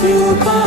to